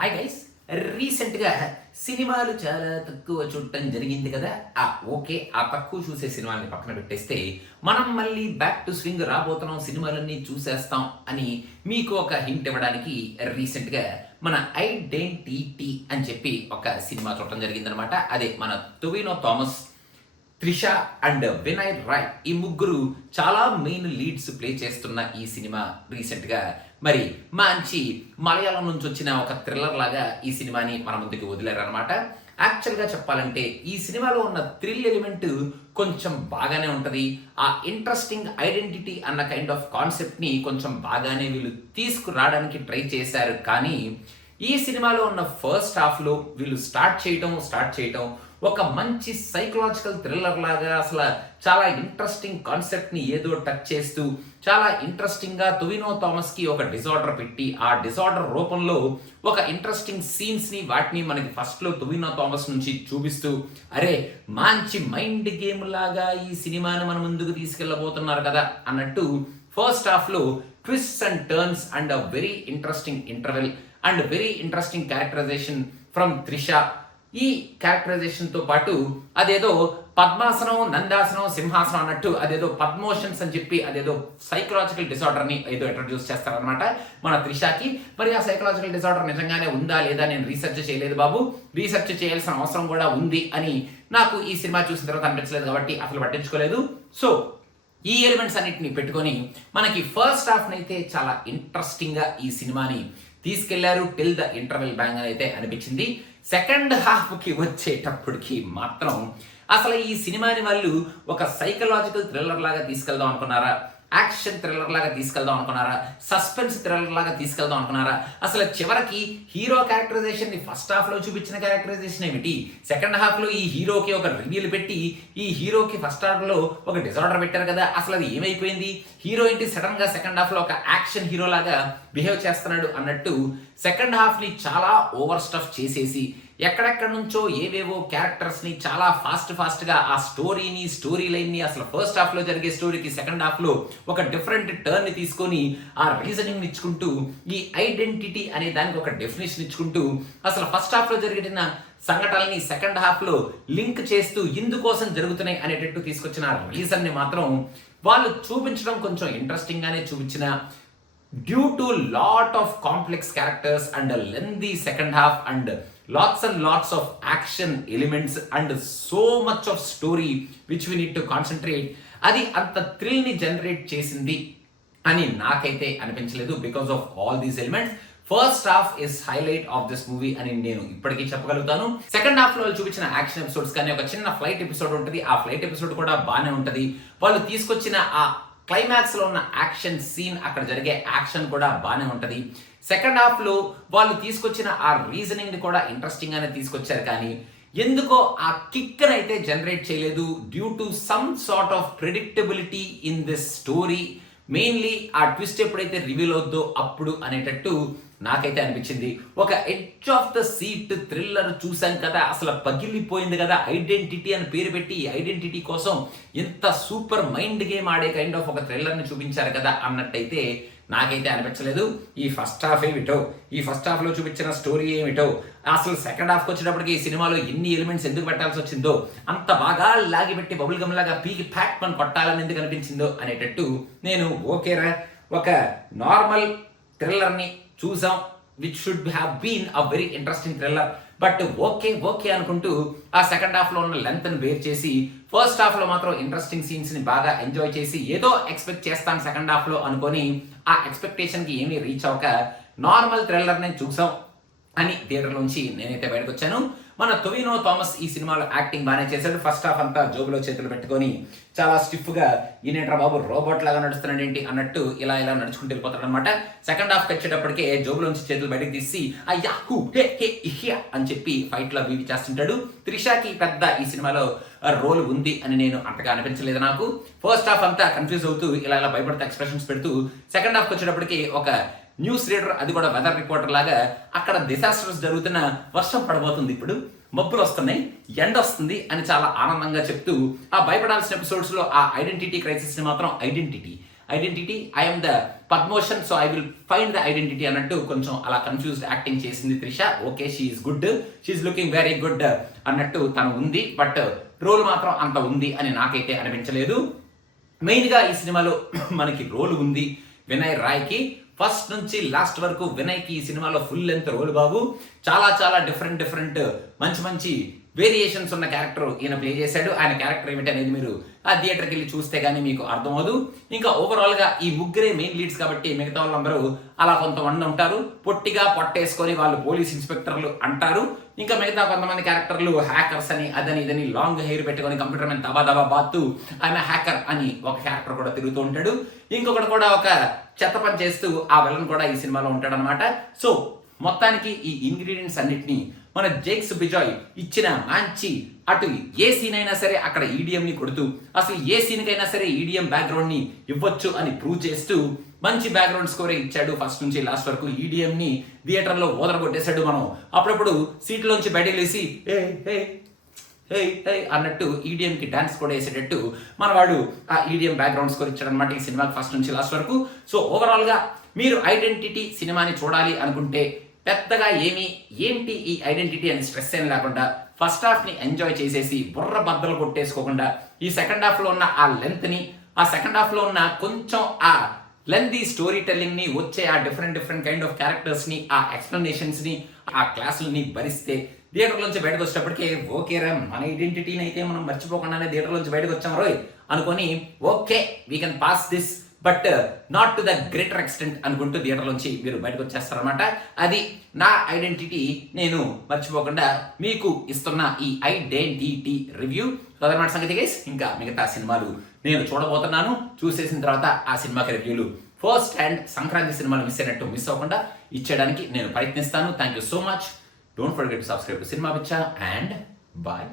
Hi guys, రీసెంట్గా సినిమాలు చాలా తక్కువ చూడటం జరిగింది కదా. ఓకే, ఆ తక్కువ చూసే సినిమాల్ని పక్కన పెట్టేస్తే మనం మళ్ళీ బ్యాక్ టు స్వింగ్ రాబోతున్నాం, సినిమాలన్నీ చూసేస్తాం అని మీకు ఒక హింట్ ఇవ్వడానికి రీసెంట్గా మన ఐడెంటిటీ అని చెప్పి ఒక సినిమా చూడటం జరిగిందనమాట. అదే మన టొవినో థామస్, త్రిష అండ్ వినయ్ రాయ్ ఈ ముగ్గురు చాలా మెయిన్ లీడ్స్ ప్లే చేస్తున్న ఈ సినిమా రీసెంట్గా మరి మంచి మలయాళం నుంచి వచ్చిన ఒక థ్రిల్లర్ లాగా ఈ సినిమాని మన ముందుకు వదిలేరనమాట. యాక్చువల్గా చెప్పాలంటే ఈ సినిమాలో ఉన్న థ్రిల్ ఎలిమెంట్ కొంచెం బాగానే ఉంటుంది. ఆ ఇంట్రెస్టింగ్ ఐడెంటిటీ అన్న కైండ్ ఆఫ్ కాన్సెప్ట్ని కొంచెం బాగానే వీళ్ళు తీసుకురావడానికి ట్రై చేశారు. కానీ ఈ సినిమాలో ఉన్న ఫస్ట్ హాఫ్లో వీళ్ళు స్టార్ట్ చేయటం ఒక మంచి సైకలాజికల్ థ్రిల్లర్ లాగా అసలు చాలా ఇంట్రెస్టింగ్ కాన్సెప్ట్ని ఏదో టచ్ చేస్తూ చాలా ఇంట్రెస్టింగ్గా టొవినో థామస్కి ఒక డిజార్డర్ పెట్టి ఆ డిజార్డర్ రూపంలో ఒక ఇంట్రెస్టింగ్ సీన్స్ని వాటిని మనకి ఫస్ట్లో టొవినో థామస్ నుంచి చూపిస్తూ అరే మంచి మైండ్ గేమ్ లాగా ఈ సినిమాని మన ముందుకు తీసుకెళ్ళబోతున్నారు కదా అన్నట్టు ఫస్ట్ హాఫ్లో twists and turns and a very interesting interval and very interesting characterisation from Trisha. ఈ క్యారెక్టరైజేషన్తో పాటు అదేదో పద్మాసనం, నందాసనం, సింహాసనం అన్నట్టు అదేదో పద్మోషన్స్ అని చెప్పి అదేదో సైకలాజికల్ డిసార్డర్ని ఏదో ఇంట్రడ్యూస్ చేస్తారనమాట మన త్రిషకి. మరి ఆ సైకలాజికల్ డిసార్డర్ నిజంగానే ఉందా లేదా నేను రీసెర్చ్ చేయలేదు బాబు, రీసెర్చ్ చేయాల్సిన అవసరం కూడా ఉంది అని నాకు ఈ సినిమా చూసిన తర్వాత అనిపించలేదు కాబట్టి అసలు పట్టించుకోలేదు. సో ఈ ఎలిమెంట్స్ అన్నిటిని పెట్టుకొని మనకి ఫస్ట్ హాఫ్నైతే చాలా ఇంట్రెస్టింగ్గా ఈ సినిమాని తీసుకెళ్లారు టిల్ ద ఇంటర్వెల్ బ్యాంగ్ అని అయితే అనిపించింది. సెకండ్ హాఫ్కి వచ్చేటప్పటికి మాత్రం అసలు ఈ సినిమాని వాళ్ళు ఒక సైకలాజికల్ థ్రిల్లర్ లాగా తీసుకెళ్దాం అనుకున్నారా, యాక్షన్ థ్రిల్లర్ లాగా తీసుకెళ్దాం అనుకున్నారా, సస్పెన్స్ థ్రిల్లర్ లాగా తీసుకెళ్దాం అనుకున్నారా? అసలు చివరికి హీరో క్యారెక్టరైజేషన్ ని ఫస్ట్ హాఫ్ లో చూపించిన క్యారెక్టరైజేషన్ ఏమిటి, సెకండ్ హాఫ్ లో ఈ హీరోకి ఒక రివ్యూలు పెట్టి ఈ హీరోకి ఫస్ట్ హాఫ్ లో ఒక డిజార్డర్ పెట్టారు కదా, అసలు అది ఏమైపోయింది? హీరో ఏంటి సడన్ గా సెకండ్ హాఫ్ లో ఒక యాక్షన్ హీరో లాగా బిహేవ్ చేస్తున్నాడు అన్నట్టు సెకండ్ హాఫ్ ని చాలా ఓవర్ స్టఫ్ చేసేసి ఎక్కడెక్కడ నుంచో ఏవేవో క్యారెక్టర్స్ ని చాలా ఫాస్ట్ గా ఆ స్టోరీ లైన్ ని అసలు ఫస్ట్ హాఫ్ లో జరిగే స్టోరీకి సెకండ్ హాఫ్ లో ఒక డిఫరెంట్ టర్న్ ని తీసుకొని ఆ రీజనింగ్ ఇచ్చుకుంటూ ఈ ఐడెంటిటీ అనే దానికి ఒక డెఫినేషన్ ఇచ్చుకుంటూ అసలు ఫస్ట్ హాఫ్ లో జరిగిన సంఘటనల్ని సెకండ్ హాఫ్ లో లింక్ చేస్తూ ఇందుకోసం జరుగుతున్నాయి అనేటట్టు తీసుకొచ్చిన రీజన్ ని మాత్రం వాళ్ళు చూపించడం కొంచెం ఇంట్రెస్టింగ్ గానే చూపించిన due to lot of complex characters and lengthy second half and lots and lots of action elements and so much of story which we need to concentrate. అది అంత థ్రిల్ ని జనరేట్ చేసింది అని నాకైతే అనిపించలేదు because of all these elements. First half is highlight of this movie అని నేను ఇప్పటికీ చెప్పగలుగుతాను. సెకండ్ హాఫ్ లో వాళ్ళు చూపించిన యాక్షన్ ఎపిసోడ్స్ కానీ ఒక చిన్న ఫ్లైట్ ఎపిసోడ్ ఉంటుంది, ఆ ఫ్లైట్ ఎపిసోడ్ కూడా బాగానే ఉంటుంది. వాళ్ళు తీసుకొచ్చిన ఆ క్లైమాక్స్ లో ఉన్న యాక్షన్ సీన్, అక్కడ జరిగే యాక్షన్ కూడా బాగానే ఉంటుంది. సెకండ్ హాఫ్ లో వాళ్ళు తీసుకొచ్చిన ఆ రీజనింగ్ ని కూడా ఇంట్రెస్టింగ్ గానే తీసుకొచ్చారు. కానీ ఎందుకో ఆ కిక్ అయితే జనరేట్ చేయలేదు due to some sort of predictability in this story. Mainly ఆ ట్విస్ట్ ఎప్పుడైతే రివీల్ అవుద్దో అప్పుడు అనేటట్టు నాకైతే అనిపించింది. ఒక edge of the seat thriller చూసాం కదా, అసలు పగిలిపోయింది కదా, ఐడెంటిటీ అని పేరు పెట్టి ఈ ఐడెంటిటీ కోసం ఎంత సూపర్ మైండ్ గేమ్ ఆడే కైండ్ ఆఫ్ ఒక థ్రిల్లర్ ని చూపించారు కదా అన్నట్టయితే నాకైతే అనిపించలేదు. ఈ ఫస్ట్ హాఫ్ ఏమిటో, ఈ ఫస్ట్ హాఫ్ లో చూపించిన స్టోరీ ఏమిటో, అసలు సెకండ్ హాఫ్కి వచ్చేటప్పటికి ఈ సినిమాలో ఎన్ని ఎలిమెంట్స్ ఎందుకు పెట్టాల్సి వచ్చిందో, అంత బాగా లాగిపెట్టి బబుల్ గమ్ లాగా పీకి ప్యాక్ పని కొట్టాలని ఎందుకు అనిపించిందో అనేటట్టు నేను ఓకేరా ఒక నార్మల్ థ్రిల్లర్ని చూసాం which should have been a very interesting thriller, but okay అనుకుంటూ ఆ సెకండ్ హాఫ్ లో ఉన్న లెంత్ ని బేర్ చేసి ఫస్ట్ హాఫ్ లో మాత్రం ఇంట్రెస్టింగ్ సీన్స్ ని బాగా ఎంజాయ్ చేసి ఏదో ఎక్స్పెక్ట్ చేస్తాం సెకండ్ హాఫ్ లో అనుకొని ఆ ఎక్స్పెక్టేషన్ కి ఏమీ రీచ్ అవ్వక నార్మల్ థ్రిల్లర్ ని చూసాం అని థియేటర్ నుంచి నేనైతే బయటకు వచ్చాను. మన టొవినో థామస్ ఈ సినిమాలో యాక్టింగ్ బాగానే చేశాడు. ఫస్ట్ హాఫ్ అంతా జోబులో చేతులు పెట్టుకొని చాలా స్టిఫ్ గా ఈయనేట్రా బాబు రోబోట్ లాగా నడుస్తున్నాడు ఏంటి అన్నట్టు ఇలా నడుచుకుంటూ వెళ్ళిపోతాడు అనమాట. సెకండ్ హాఫ్ వచ్చేటప్పటికే జోబులోంచి చేతులు బయటకు తీసి అయ్యా హూ హే హే ఇహ్యా అని చెప్పి ఫైట్ లో వీవి చేస్తుంటాడు. త్రిషకి పెద్ద ఈ సినిమాలో రోల్ ఉంది అని నేను అంతగా అనిపించలేదు నాకు. ఫస్ట్ హాఫ్ అంతా కన్ఫ్యూజ్ అవుతూ ఇలా భయపడుతూ ఎక్స్ప్రెషన్స్ పెడుతూ సెకండ్ హాఫ్ వచ్చేటప్పటికి ఒక న్యూస్ రీడర్, అది కూడా వెదర్ రిపోర్టర్ లాగా అక్కడ డిసాస్టర్స్ జరుగుతున్న, వర్షం పడబోతుంది, ఇప్పుడు మబ్బులు వస్తున్నాయి, ఎండ వస్తుంది అని చాలా ఆనందంగా చెప్తూ ఆ భయపడాల్సిన ఎపిసోడ్స్ లో ఆ ఐడెంటిటీ క్రైసిస్ ని మాత్రం ఐడెంటిటీ, ఐఎమ్ ద పద్మోషన్, so I will find the identity అన్నట్టు కొంచెం అలా కన్ఫ్యూజ్డ్ యాక్టింగ్ చేసింది Trisha. Okay, she's good, she's looking very good అన్నట్టు తను ఉంది, బట్ రోల్ మాత్రం అంత ఉంది అని నాకైతే అనిపించలేదు. మెయిన్గా ఈ సినిమాలో మనకి రోల్ ఉంది వినయ్ రాయ్కి. ఫస్ట్ నుంచి లాస్ట్ వరకు వినయ్కి ఈ సినిమాలో ఫుల్ లెంత్ రోల్ బాబు. చాలా చాలా డిఫరెంట్ మంచి మంచి వేరియేషన్స్ ఉన్న క్యారెక్టర్ ఈయన ప్లే చేశాడు. ఆయన క్యారెక్టర్ ఏమిటి అనేది మీరు ఆ థియేటర్కి వెళ్ళి చూస్తే కానీ మీకు అర్థమవుదు. ఇంకా ఓవరాల్గా ఈ ముగ్గురే మెయిన్ లీడ్స్ కాబట్టి మిగతా వాళ్ళందరూ అలా కొంతమంది ఉంటారు, పొట్టిగా పొట్టేసుకొని వాళ్ళు పోలీస్ ఇన్స్పెక్టర్లు అంటారు. ఇంకా మిగతా కొంతమంది క్యారెక్టర్లు హ్యాకర్స్ అని అదని ఇదని లాంగ్ హెయిర్ పెట్టుకొని కంప్యూటర్ మీద దబా బాత్తు ఆయన హ్యాకర్ అని ఒక క్యారెక్టర్ కూడా తిరుగుతూ ఉంటాడు. ఇంకొకటి కూడా ఒక చెత్త పని చేస్తూ ఆ విలన్ కూడా ఈ సినిమాలో ఉంటాడు అనమాట. సో మొత్తానికి ఈ ఇంగ్రీడియంట్స్ అన్నిటినీ మన జేక్స్ బిజాయ్ ఇచ్చిన మంచి, అటు ఏ సీన్ అయినా సరే అక్కడ ఈడిఎంని కొడుతూ అసలు ఏ సీన్కైనా సరే ఈడిఎం బ్యాక్గ్రౌండ్ని ఇవ్వచ్చు అని ప్రూవ్ చేస్తూ మంచి బ్యాక్గ్రౌండ్ స్కోరే ఇచ్చాడు. ఫస్ట్ నుంచి లాస్ట్ వరకు ఈడిఎంని థియేటర్లో ఓదరగొట్టేశాడు. మనం అప్పుడప్పుడు సీట్లోంచి బయటకు లేసి అన్నట్టు ఈడిఎంకి డాన్స్ కూడా వేసేటట్టు మనవాడు ఆ ఈడిఎం బ్యాక్గ్రౌండ్ స్కోర్ ఇచ్చాడు అనమాట ఈ సినిమాకి ఫస్ట్ నుంచి లాస్ట్ వరకు. సో ఓవరాల్గా మీరు ఐడెంటిటీ సినిమాని చూడాలి అనుకుంటే పెద్దగా ఏంటి ఈ ఐడెంటిటీ అని స్ట్రెస్ ఏం లేకుండా ఫస్ట్ హాఫ్ని ఎంజాయ్ చేసేసి బుర్ర బద్దలు కొట్టేసుకోకుండా ఈ సెకండ్ హాఫ్లో ఉన్న ఆ లెంత్ని, ఆ సెకండ్ హాఫ్లో ఉన్న కొంచెం ఆ లెంతీ స్టోరీ టెల్లింగ్ని, వచ్చే ఆ డిఫరెంట్ కైండ్ ఆఫ్ క్యారెక్టర్స్ని, ఆ ఎక్స్ప్లెనేషన్స్ని, ఆ క్లాసులని భరిస్తే థియేటర్ నుంచి బయటకు వచ్చేటప్పటికే ఓకేరా మన ఐడెంటిటీని అయితే మనం మర్చిపోకుండానే థియేటర్ నుంచి బయటకు వచ్చాం రోయ్ అనుకొని okay we can pass this but not to the greater extent అనుకుంటూ థియేటర్ నుంచి మీరు బయటకు వచ్చేస్తారనమాట. అది నా ఐడెంటిటీ నేను మర్చిపోకుండా మీకు ఇస్తున్న ఈ ఐడెంటిటీ రివ్యూ. అదనమాట సంగతి గైస్. ఇంకా మిగతా సినిమాలు నేను చూడబోతున్నాను. చూసేసిన తర్వాత ఆ సినిమాకి రివ్యూలు ఫస్ట్ అండ్ సంక్రాంతి సినిమాలు మిస్ అవ్వకుండా ఇచ్చేయడానికి నేను ప్రయత్నిస్తాను. Thank you so much. Don't forget to subscribe to cinema పిచ్చా అండ్ బాయ్.